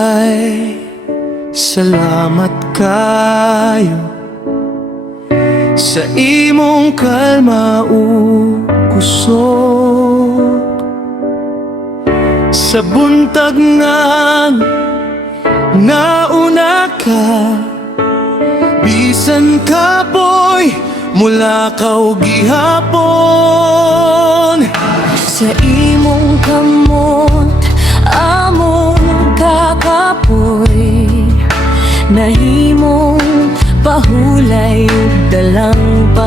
tatay, salamat kayo sa imong kalma ug kusog. Sa buntag nga nauna ka, bisan kapoy mula ka gihapon. Sa imong kamot among kakapoy, nahimong pahulay ug dalangpan.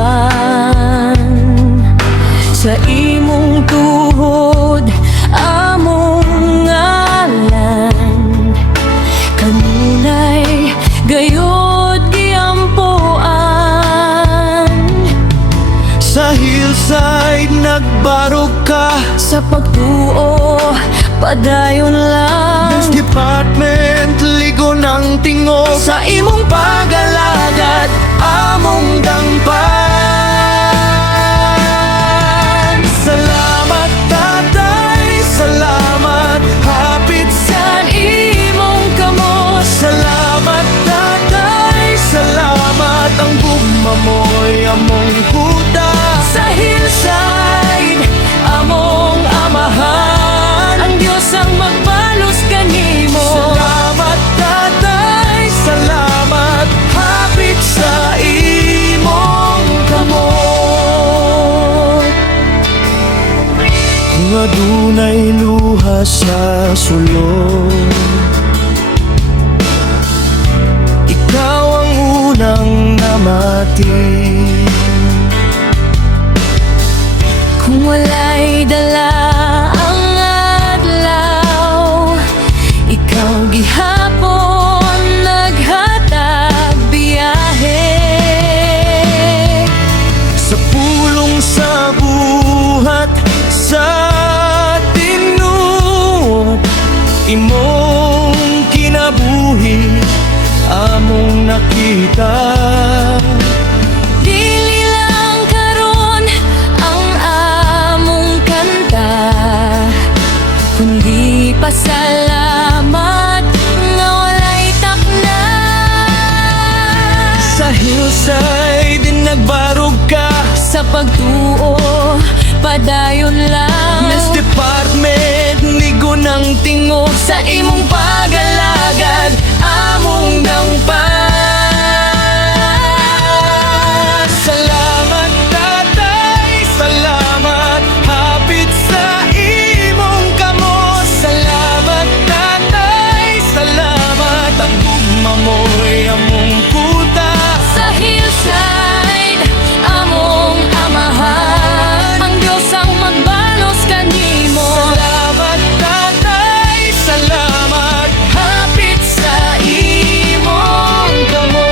Sa imong tuhod among ngalan, kanunay gayud giampuan. Sa hillside nagbarog ka, Sa pagtuo padayon lang. Next department ligo ng tingog. Sa imong pagalagad among dangpan. Salamat tatay, salamat hapit Sa imong kamot, Salamat tatay, salamat ang gugma mo'y among kuta. sa hillside among amahan, ang Diyos ang magbalos kanimo. Salamat tatay, salamat hapit sa imong kamot. Kung adunay luha sa sulod, ikaw ang unang namati. Kung walay dala ang adlaw, ikaw gihapon naghatag biyahe. Sa pulong sa buhat sa tinuod, imong kinabuhi among nakita. Dili lang karon ang among kanta, kundi pasalamat nga walay takna. Sa hillside nagbarog ka, Sa pagtuo padayon lang. Next department ligo ng tingog. Sa imong pagalagad among dangpan. Salamat tatay, salamat hapit sa imong kamot. Salamat tatay, salamat ang gugma mo'y among kuta. Sa hillside among amahan, ang Diyos ang magbalos kanimo. Salamat tatay, salamat hapit sa imong kamot.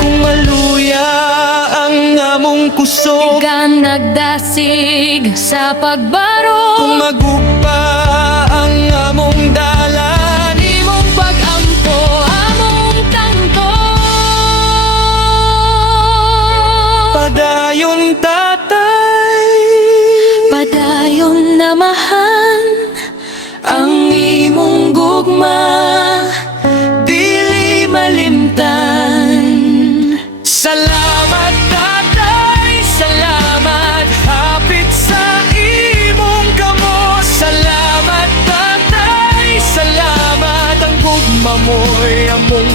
Kung maluya ang among kusog, Ika nagdasig sa pagbaro, kung magugpa ang among dalan, imong pag-ampo among tangko. padayon tatay, Padayon namahan ang imong gugma, dili malimtan. Salamat tatay, salamat hapit sa imong kamot. Salamat tatay, salamat ang gugma mo'y among